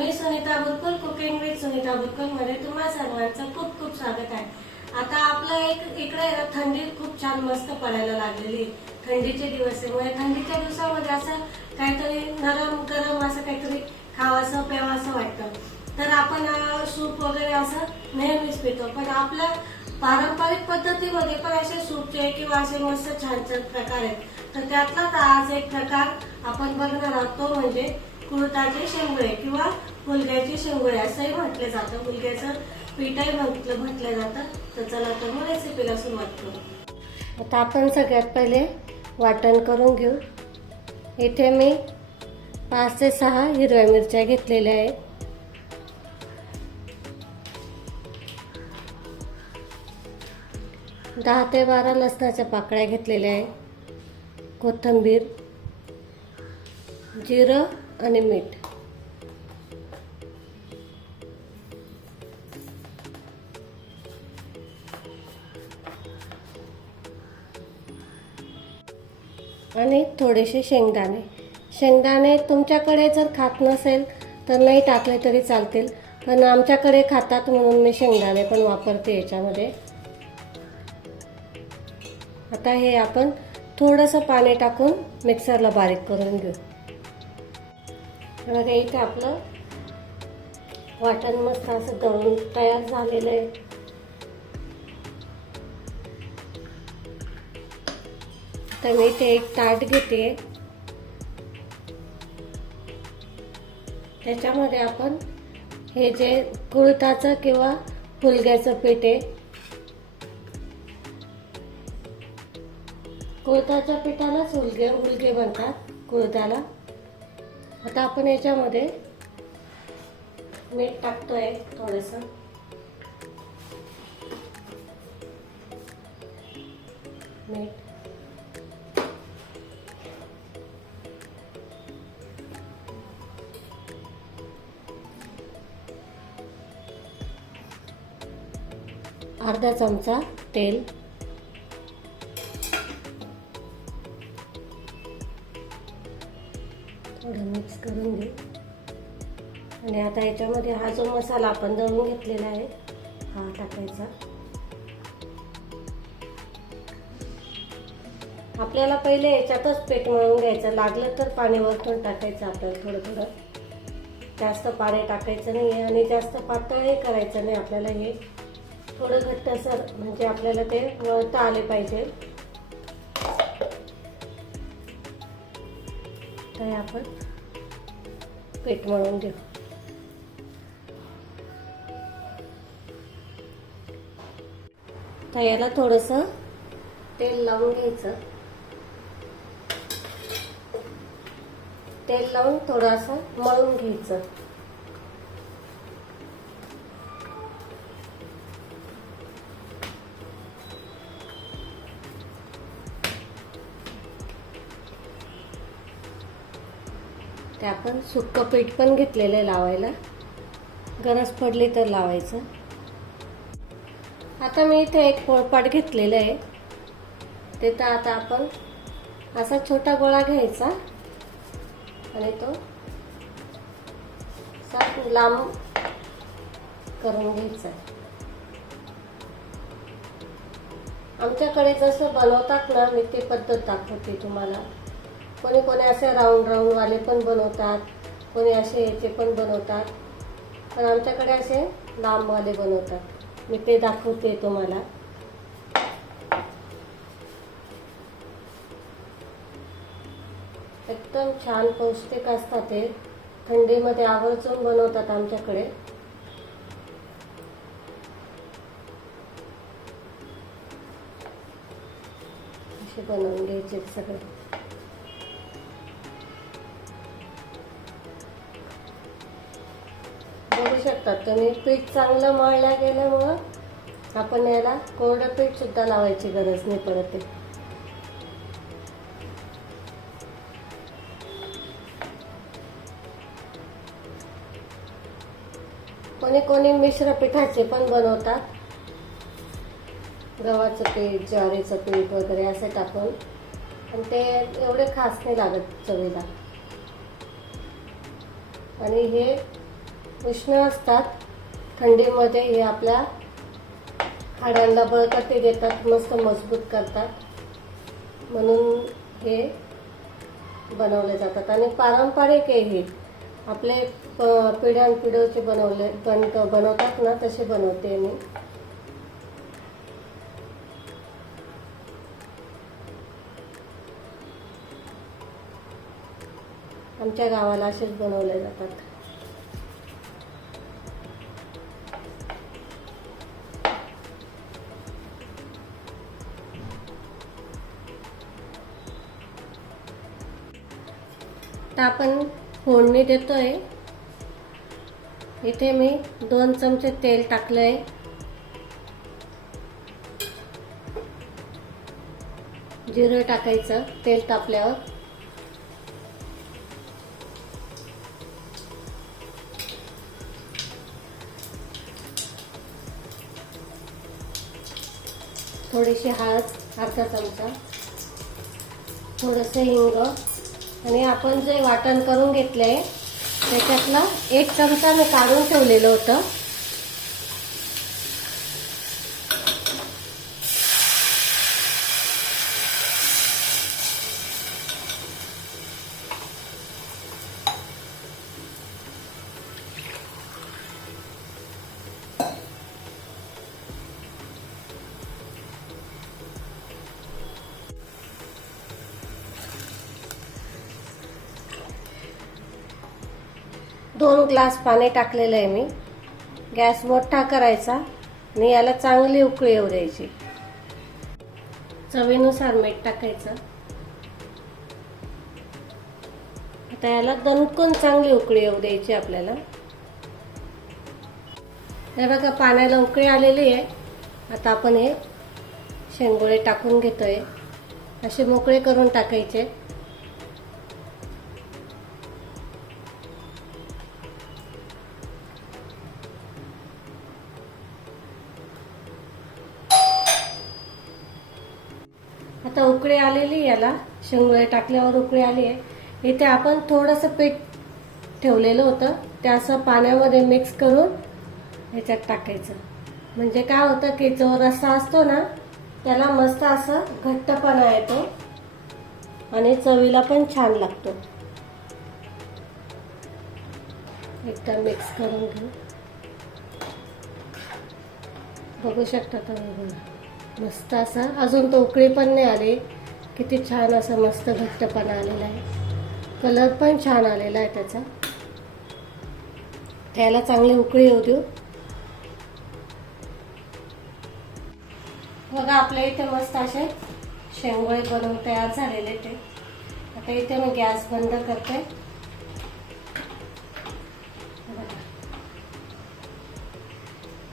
Me Sunita Burkul cooking with Sunita बुरकुलमध्ये तुम्हा सर्वांचं खूप खूप स्वागत आहे. आता आपलं एक इकडे थंडी खूप छान मस्त पडायला लागलेली आहे. थंडीचे दिवस आहे. म्हणजे थंडीच्या दिवसामध्ये असं काहीतरी नरम गरम असं काहीतरी खावासं प्यावासं वाटतं. तर आपण सूप वगैरे असं नेहमीच पितो. पण आपल्या पारंपरिक पद्धतीमध्ये पण असे सूपचे किंवा असे मस्त छान छान प्रकार आहेत. तर त्यातलाच आज एक प्रकार आपण बघणार आहोत. तो म्हणजे कुळताचे शेंगळे किंवा मुलग्याचे शेंगळे असंही म्हटलं जातं. मुलग्याचं पीठही म्हटलं म्हटलं जातं. तर चला तर मग रेसिपीला सुरुवात करू. आता आपण सगळ्यात पहिले वाटण करून घेऊ. इथे मी पाच ते सहा हिरव्या मिरच्या घेतलेल्या आहेत. दहा ते बारा लसणाच्या पाकळ्या घेतलेल्या आहे कोथंबीर जिरं आणि मीठ. आणि थोडेसे शेंगदाणे. शेंगदाणे तुमच्याकडे जर खात नसेल तर नाही टाकले तरी चालतील. पण आमच्याकडे खातात म्हणून मी शेंगदाणे पण वापरते याच्यामध्ये. आता हे आपण थोडंसं पाणी टाकून मिक्सरला बारीक करून घेऊ. हे बघा इथे आपलं वाटण मस्त असं दळून तयार झालेलं आहे. तर मी ते एक ताट घेते. त्याच्यामध्ये आपण हे जे कुळताचं किंवा फुलग्याचं पीठ आहे कुळताच्या पिठालाच उलगे उलगे बनतात कुळताला. आता आपण याच्यामध्ये मीठ टाकतोय थोडस. मीठ. अर्धा चमचा तेल. मिक्स करून घेऊ आणि आता याच्यामध्ये हा जो मसाला आपण दळून घेतलेला आहे हा टाकायचा. आपल्याला पहिले याच्यातच पेट मळून घ्यायचं. लागलं तर पाणी वरतून टाकायचं आपल्याला थोडं थोडं. जास्त पाणी टाकायचं नाही आहे आणि जास्त पातळही करायचं नाही आपल्याला हे. थोडं घट्टसर म्हणजे आपल्याला ते वळता आले पाहिजे. तर आपण पीठ मळून घेऊ. तर याला थोडस तेल लावून घ्यायचं. तेल लावून थोडंसं मळून घ्यायचं. ते आपण सुक्कं पीठ पण घेतलेलं आहे लावायला. गरज पडली तर लावायचं. आता मी इथे एक पोळपाट घेतलेलं आहे. ते तर आता आपण असा छोटा गोळा घ्यायचा. आणि तो साफ लांब करून घ्यायचा आमच्याकडे जसं बनवतात ना मी ते पद्धत दाखवते तुम्हाला. कोणी कोणी असे राऊंड राऊंड वाले पण बनवतात कोणी असे याचे पण बनवतात. पण आमच्याकडे असे लांबवाले बनवतात. मी ते दाखवते तुम्हाला. एकदम छान पौष्टिक असतात ते. थंडीमध्ये आवर्जून बनवतात आमच्याकडे. असे बनवून घ्यायचे सगळे. शकतात तुम्ही पीठ चांगलं मळल्या गेल्यामुळं आपण याला कोरडं पीठ सुद्धा लावायची गरज नाही पडते कोणी कोणी मिश्र पिठाचे पण बनवतात. गव्हाचं पीठ ज्वारीचं पीठ वगैरे असे टाकून. पण ते एवढे खास नाही लागत चवीला. आणि हे उष्ण असतात. थंडीमध्ये हे आपल्या हाडांना बळकटी देतात मस्त मजबूत करतात. म्हणून हे बनवले जातात. आणि पारंपरिक आहे हे. आपले प- पिढ्यानपिढ्याचे बनवले बन बनवतात ना तसे बनवते मी. आमच्या गावाला असेच बनवले जातात. आता आपण फोडणी देतोय. इथे मी दोन चमचे तेल टाकलंय. जिरं टाकायचं तेल तापल्यावर. थोडीशी हळद अर्धा चमचा. थोडंसं हिंग. आणि आपण जे वाटण करून घेतलंय त्याच्यातला एक चमचा मी काढून ठेवलेलं होतं. दोन ग्लास पाणी टाकलेलं आहे मी. गॅस मोठा करायचा आणि याला चांगली उकळी येऊ द्यायची. चवीनुसार मीठ टाकायचं. आता याला दणकून चांगली उकळी येऊ द्यायची आपल्याला. हे बघा पाण्याला उकळी आलेली आहे. आता आपण हे शेंगोळे टाकून घेतोय. असे मोकळे करून टाकायचे. आता उकळी आलेली याला. शेंगुळे टाकल्यावर उकळी आली आहे. इथे आपण थोडंसं पीठ ठेवलेलं होतं. ते असं पाण्यामध्ये मिक्स करून ह्याच्यात टाकायचं. म्हणजे काय होतं की जो रस्सा असतो ना त्याला मस्त असं घट्टपणा येतो आणि चवीला पण छान लागतो. एकदा मिक्स करून घेऊ. बघू शकता तुम्ही. मस्त असं. अजून तो उकळी पण नाही आली. किती छान असं मस्त घट्टपणा आलेला आहे. कलर पण छान आलेला आहे त्याचा. त्याला चांगली उकळी येऊ देऊ. बघा आपल्या इथे मस्त असे शेंगोळे बनवून तयार झालेले ते. आता इथे मी गॅस बंद करते.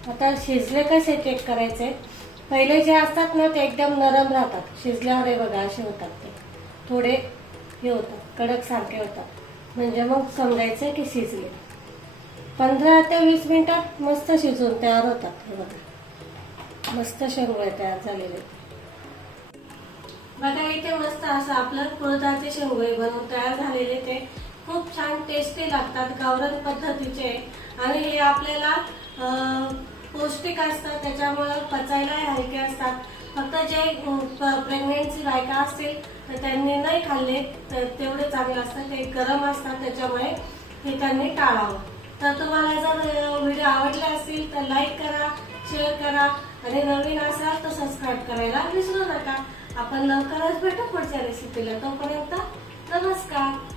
आता शिजले कसे चेक करायचे? पहिले जे असतात ना ते एकदम नरम राहतात. शिजल्यावर हे बघा असे होतात ते. थोडे हे होतात कडक सारखे होतात. म्हणजे मग समजायचं की शिजले. पंधरा ते वीस मिनिटात मस्त शिजून तयार होतात हे बघा. मस्त शेंगोळे तयार झालेले. बघा इथे मस्त असं आपलं कुळदाचे शेंगोळे बनवून तयार झालेले ते. खूप छान टेस्टी लागतात गावरान पद्धतीचे. आणि हे आपल्याला अं, पौष्टिक असतात त्याच्यामुळे पचायलाही हलके असतात. फक्त जे प्रेग्नेन्सी बायका असतील तर त्यांनी नाही खाल्ले तर तेवढे चांगले असतात ते गरम असतात त्याच्यामुळे हे त्यांनी टाळावं. तर तुम्हाला जर व्हिडिओ आवडला असेल तर लाईक करा शेअर करा. आणि नवीन असाल तर सबस्क्राईब करायला विसरू नका. आपण लवकरच भेटू पुढच्या रेसिपीला तोपर्यंत नमस्कार.